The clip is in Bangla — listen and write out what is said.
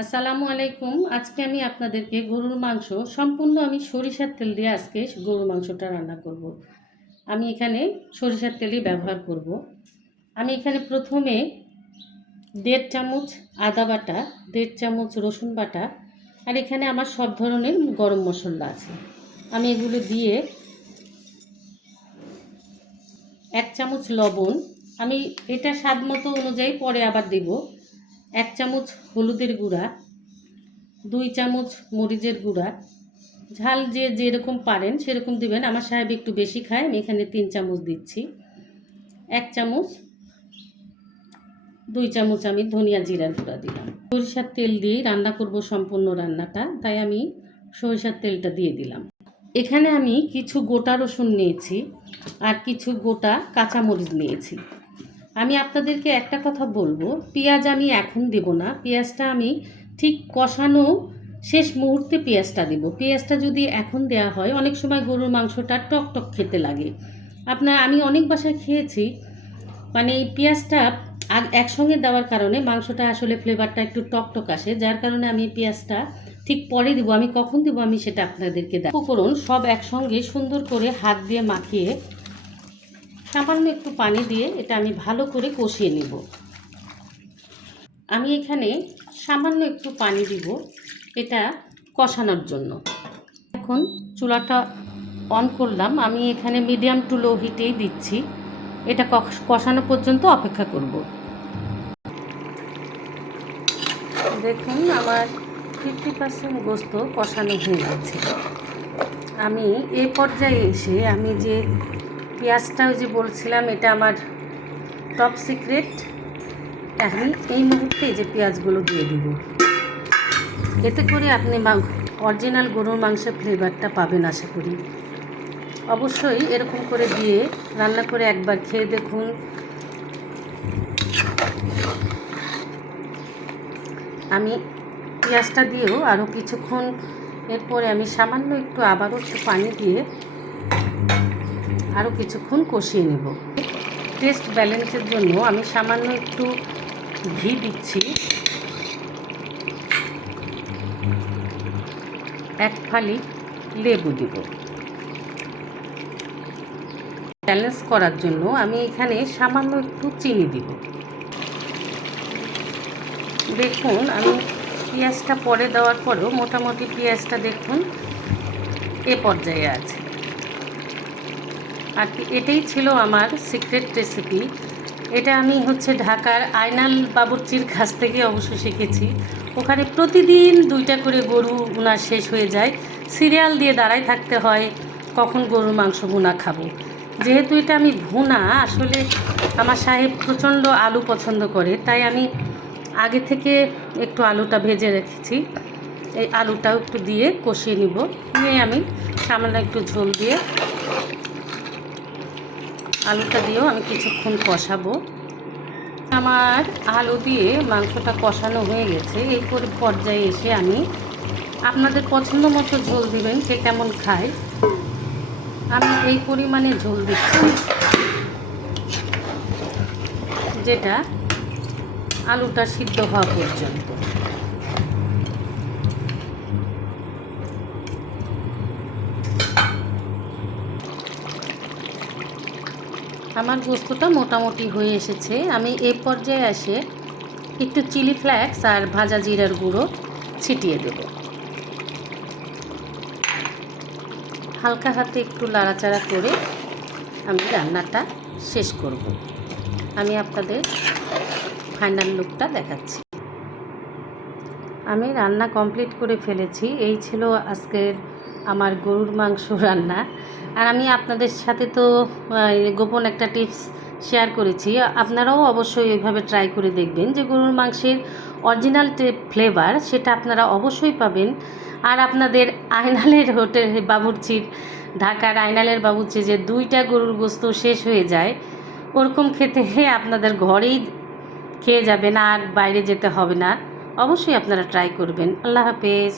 আসসালামু আলাইকুম। আজকে আমি আপনাদেরকে গরুর মাংস সম্পূর্ণ আমি সরিষার তেল দিয়ে আজকে গরুর মাংসটা রান্না করব। আমি এখানে সরিষার তেলই ব্যবহার করব। আমি এখানে প্রথমে 1.5 চামচ আদা বাটা, 1.5 চামচ রসুন বাটা, আর এখানে আমার সব ধরনের গরম মশলা আছে। আমি এগুলো দিয়ে 1 চামচ লবণ, আমি এটা স্বাদ মতো অনুযায়ী পরে আবার দেব। 1 চামচ হলুদের গুঁড়া, 2 চামচ মরিচের গুঁড়া, ঝাল যে যেরকম পারেন সেরকম দিবেন। আমার সাহেব একটু বেশি খায়, আমি এখানে 3 চামচ দিচ্ছি। 1 চামচ, 2 চামচ আমি ধনিয়া জিরার গুঁড়া দিলাম। সরিষার তেল দিয়েই রান্না করব সম্পূর্ণ রান্নাটা, তাই আমি সরিষার তেলটা দিয়ে দিলাম। এখানে আমি কিছু গোটা রসুন নিয়েছি আর কিছু গোটা কাঁচামরিচ নিয়েছি। আমি আপনাদেরকে একটা কথা বলবো, পেঁয়াজ আমি এখন দেব না, পেঁয়াজটা আমি ঠিক কষানো শেষ মুহূর্তে পেঁয়াজটা দেব। পেঁয়াজটা যদি এখন দেয়া হয় অনেক সময় গরুর মাংসটা টক টক খেতে লাগে। আমি অনেক বাসায় খেয়েছি, মানে এই পেঁয়াজটা একসঙ্গে দেওয়ার কারণে মাংসটা আসলে ফ্লেভারটা একটু টক টক আসে, যার কারণে আমি পেঁয়াজটা ঠিক পরে দেবো। আমি কখন দেবো আমি সেটা আপনাদেরকে দেখাবো। উপকরণ সব একসঙ্গে সুন্দর করে হাত দিয়ে মাখিয়ে সামান্য একটু পানি দিয়ে এটা আমি ভালো করে কষিয়ে নেব। আমি এখানে সামান্য একটু পানি দিব এটা কষানোর জন্য। এখন চুলাটা অন করলাম, আমি এখানে মিডিয়াম টু লো হিটেই দিচ্ছি। এটা কষানো পর্যন্ত অপেক্ষা করব। দেখুন আমার 50% গোস্ত কষানো হয়ে গেছে। আমি এই পর্যায়ে এসে আমি যে পেঁয়াজটা ওই যে বলছিলাম এটা আমার টপ সিক্রেট, আমি এই মুহূর্তে যে পেঁয়াজগুলো দিয়ে দিব। এতে করে আপনি অরিজিনাল গরুর মাংসের ফ্লেভারটা পাবেন আশা করি। অবশ্যই এরকম করে দিয়ে রান্না করে একবার খেয়ে দেখুন। আমি পেঁয়াজটা দিয়েও আরও কিছুক্ষণ এরপরে আমি সামান্য একটু আবারও একটু পানি দিয়ে আরও কিছুক্ষণ কষিয়ে নেব। টেস্ট ব্যালেন্সের জন্য আমি সামান্য একটু ঘি দিচ্ছি, 1 ফালি লেবু দিব। ব্যালেন্স করার জন্য আমি এখানে সামান্য একটু চিনি দিব। দেখুন আমি পেঁয়াজটা পরে দেওয়ার পরেও মোটামুটি পেঁয়াজটা দেখুন এ পর্যায়ে আছে। আর এটাই ছিল আমার সিক্রেট রেসিপি। এটা আমি ঢাকার আইনাল বাবুর্চির কাছ থেকে অবশ্য শিখেছি। ওখানে প্রতিদিন 2টা করে গরু ভুনা শেষ হয়ে যায়, সিরিয়াল দিয়ে দাঁড়ায় থাকতে হয় কখন গরুর মাংস ভুনা খাবো। যেহেতু এটা আমি ভুনা, আসলে আমার সাহেব প্রচণ্ড আলু পছন্দ করে, তাই আমি আগে থেকে একটু আলুটা ভেজে রেখেছি। এই আলুটাও একটু দিয়ে কষিয়ে নিব, নিয়ে আমি সামান্য একটু ঝোল দিয়ে আলুটা দিয়েও আমি কিছুক্ষণ কষাবো। আমার আলু দিয়ে মাংসটা কষানো হয়ে গেছে। এই পর্যায়ে এসে আমি আপনাদের পছন্দ মতো ঝোল দিবেন, কে কেমন খায়। আমি এই পরিমাণে ঝোল দিচ্ছি যেটা আলুটা সিদ্ধ হওয়া পর্যন্ত। আমার গোস্তটা মোটামুটি হয়ে এসেছে। আমি এই পর্যায়ে এসে একটু চিলি ফ্লেক্স আর ভাজা জিরার গুঁড়ো ছিটিয়ে দেব। হালকা হাতে একটু নাড়াচাড়া করে আমি রান্নাটা শেষ করব। আমি আপনাদের ফাইনাল লুকটা দেখাচ্ছি। আমি রান্না কমপ্লিট করে ফেলেছি। এই ছিল আজকের আমার গরুর মাংস রান্না। আর আমি আপনাদের সাথে তো গোপন একটা টিপস শেয়ার করেছি, আপনারাও অবশ্যই এইভাবে ট্রাই করে দেখবেন যে গরুর মাংসের অরিজিনাল ফ্লেভার সেটা আপনারা অবশ্যই পাবেন। আর আপনাদের আইনালের হোটেল বাবুর্চির, ঢাকার আইনালের বাবুর্চি যে 2টা গরুর গোস্ত শেষ হয়ে যায়, ওরকম খেতে আপনাদের ঘরেই খেয়ে যাবেন, আর বাইরে যেতে হবে না। অবশ্যই আপনারা ট্রাই করবেন। আল্লাহ হাফেজ।